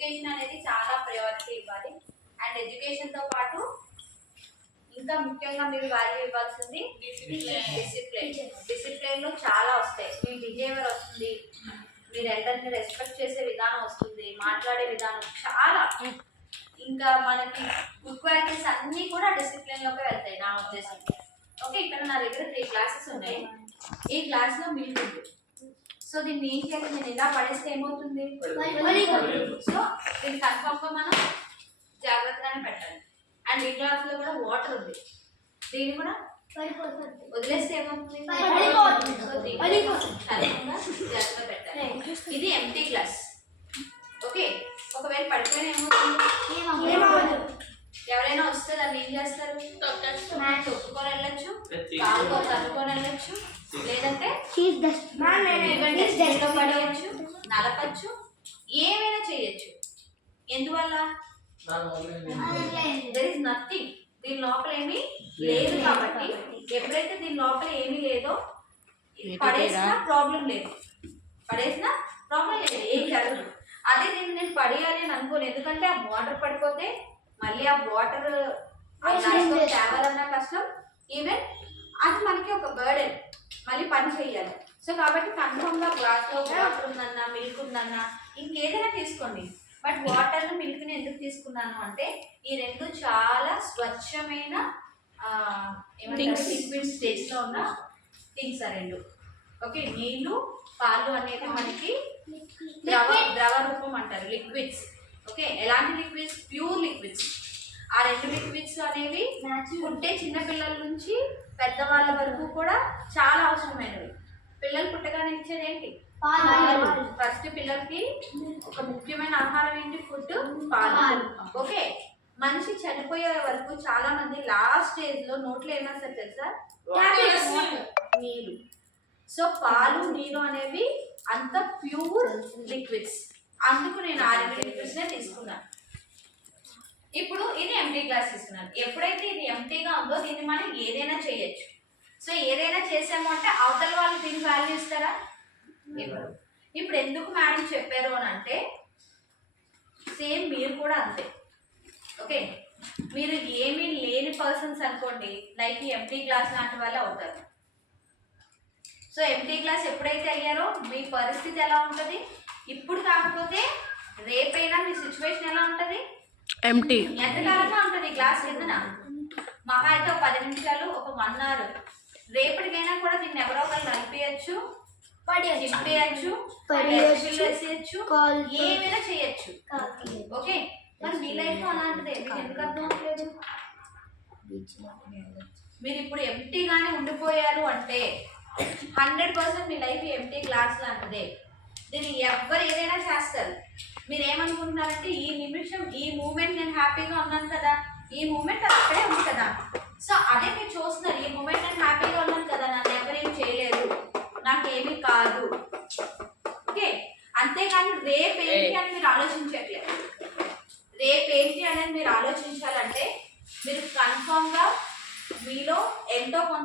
Education అనేది చాలా priority ఇవ్వాలి. అండ్ ఎడ్యుకేషన్తో పాటు ఇంకా ముఖ్యంగా మీరు వాల్యూ ఇవ్వాల్సింది డిసిప్లిన్లో చాలా వస్తాయి. మీ బిహేవియర్ వస్తుంది, మీరు ఎల్డర్ని రెస్పెక్ట్ చేసే విధానం వస్తుంది, మాట్లాడే విధానం చాలా. ఇంకా మనకి గుడ్ క్వాలిటీస్ అన్నీ కూడా డిసిప్లిన్లోకి వెళ్తాయి నా ఉద్దేశం. ఓకే, ఇక్కడ నా దగ్గర 3 క్లాసెస్ ఉన్నాయి. ఈ క్లాస్లో మిల్క్ ఉంది. సో దీన్ని ఏం చేయాలి, నేను ఇలా పడేస్తే ఏమవుతుంది, సో దీన్ని కన్ఫర్మ్గా మనం జాగ్రత్తగానే పెట్టాలి. అండ్ ఈ క్లాస్లో కూడా వాటర్ ఉంది, దీన్ని కూడా వదిలేస్తే ఏమవుతుంది, సో దీన్ని కన్ఫర్మ్గా జాగ్రత్తగా పెట్టాలి. ఇది ఎంటీ గ్లాస్. ఓకే, ఒకవేళ పడిపోయిన ఏమవుతుంది, ఎవరైనా వస్తే దాన్ని ఏం చేస్తారు, తొక్కుకొని వెళ్ళొచ్చు, కాలుతో తట్టుకొని వెళ్ళొచ్చు, లేదంటే పడేయచ్చు, నలపచ్చు, ఏమైనా చేయొచ్చు. ఎందువల్ల దర్ ఇస్ నథింగ్, దీని లోపల ఏమీ లేదు. కాబట్టి ఎప్పుడైతే దీని లోపల ఏమీ లేదో పడేసినా ప్రాబ్లం లేదు, పడేసినా ప్రాబ్లం లేదు, ఏం జరగదు. అదే దీన్ని నేను పడేయాలి అని అనుకోను, ఎందుకంటే ఆ వాటర్ పడిపోతే మళ్ళీ ఆ వాటర్ తేవాలన్నా కష్టం, ఈవెన్ అది మనకి ఒక బర్డెన్, మళ్ళీ పని చేయాలి. సో కాబట్టి కన్ఫర్మ్గా గ్లాస్లో వాటర్ ఉందన్నా, మిల్క్ ఉందన్నా, ఇంకేదైనా తీసుకోండి. బట్ వాటర్ మిల్క్ని ఎందుకు తీసుకున్నాను అంటే ఈ రెండు చాలా స్వచ్ఛమైన లిక్విడ్ స్టేజ్లో ఉన్న థింగ్స్ ఆ రెండు. ఓకే, నీళ్ళు పాలు అనేది మనకి ద్రవ రూపం అంటారు, లిక్విడ్స్. ఓకే, ఎలాంటి లిక్విడ్స్, ప్యూర్ లిక్విడ్స్. ఆ రెండు లిక్విడ్స్ అనేవి పుట్టే చిన్నపిల్లల నుంచి పెద్దవాళ్ళ వరకు కూడా చాలా అవసరమైనవి. పిల్లలు పుట్టగానే ఇచ్చేది ఏంటి, ఫస్ట్ పిల్లలకి ఒక ముఖ్యమైన ఆహారం ఏంటి, ఫుడ్, పాలు. ఓకే, మనిషి చనిపోయే వరకు చాలా మంది లాస్ట్ స్టేజ్ లో నోట్లో ఏమేస్తారు తెలుసా, నీళ్ళు. సో పాలు, నీరు అనేవి అంత ప్యూర్ లిక్విడ్స్, అందుకు నేను ఆ రెండు లిక్విడ్స్ తీసుకున్నాను. ఇప్పుడు ఇది ఎంటీ గ్లాస్ తీసుకున్నాను. ఎప్పుడైతే ఇది ఎంటీగా ఉందో దీన్ని మనం ఏదైనా చేయొచ్చు. సో ఏదైనా చేసాము అంటే అవతల వాళ్ళు దీనికి వాల్యూ ఇస్తారా, ఇవ్వరు. ఇప్పుడు ఎందుకు మేడం చెప్పారు అని అంటే సేమ్ మీరు కూడా అంతే. ఓకే, మీరు ఏమీ లేని పర్సన్స్ అనుకోండి, లైక్ ఎంటీ గ్లాస్ లాంటి వాళ్ళే అవుతారు. సో ఎంటీ గ్లాస్ ఎప్పుడైతే అయ్యారో మీ పరిస్థితి ఎలా ఉంటుంది, ఇప్పుడు కాకపోతే రేపైనా మీ సిచ్యువేషన్ ఎలా ఉంటుంది, ఎంటీ ఎంతకాలంగా ఉంటుంది గ్లాస్ కిందన. మహా అయితే ఒక 10 నిమిషాలు, ఒక 1 అవర్. రేపటికైనా కూడా దీన్ని ఎవరో ఒకరు నలిపేయచ్చు, చింపేయచ్చు, వేసేయచ్చు, ఏమైనా చేయొచ్చు. ఓకే, మరి మీ లైఫ్ అలాంటిదే, మీకు ఎందుకు అర్థం అవ్వలేదు. మీరు ఇప్పుడు ఎంటీగానే ఉండిపోయారు అంటే 100% మీ లైఫ్ ఎంటీ గ్లాస్ లాంటిదే. దీన్ని ఎవరు ఏదైనా చేస్తారు. మీరు ఏమనుకుంటున్నారంటే ఈ నిమిషం, ఈ మూమెంట్ నేను హ్యాపీగా ఉన్నాను కదా, ఈ మూమెంట్ అది అక్కడే ఉంది కదా. సో అదే మీరు చూస్తున్నారు, ఈ మూమెంట్ నేను హ్యాపీగా ఉన్నాను కదా, నన్ను ఎవరేం చేయలేరు, నాకేమీ కాదు. ఓకే, అంతేకాని రేపేంటి అని మీరు ఆలోచించట్లేదు. రేపేంటి అనేది మీరు ఆలోచించాలంటే మీరు కన్ఫర్మ్గా మీలో ఎంతో కొంత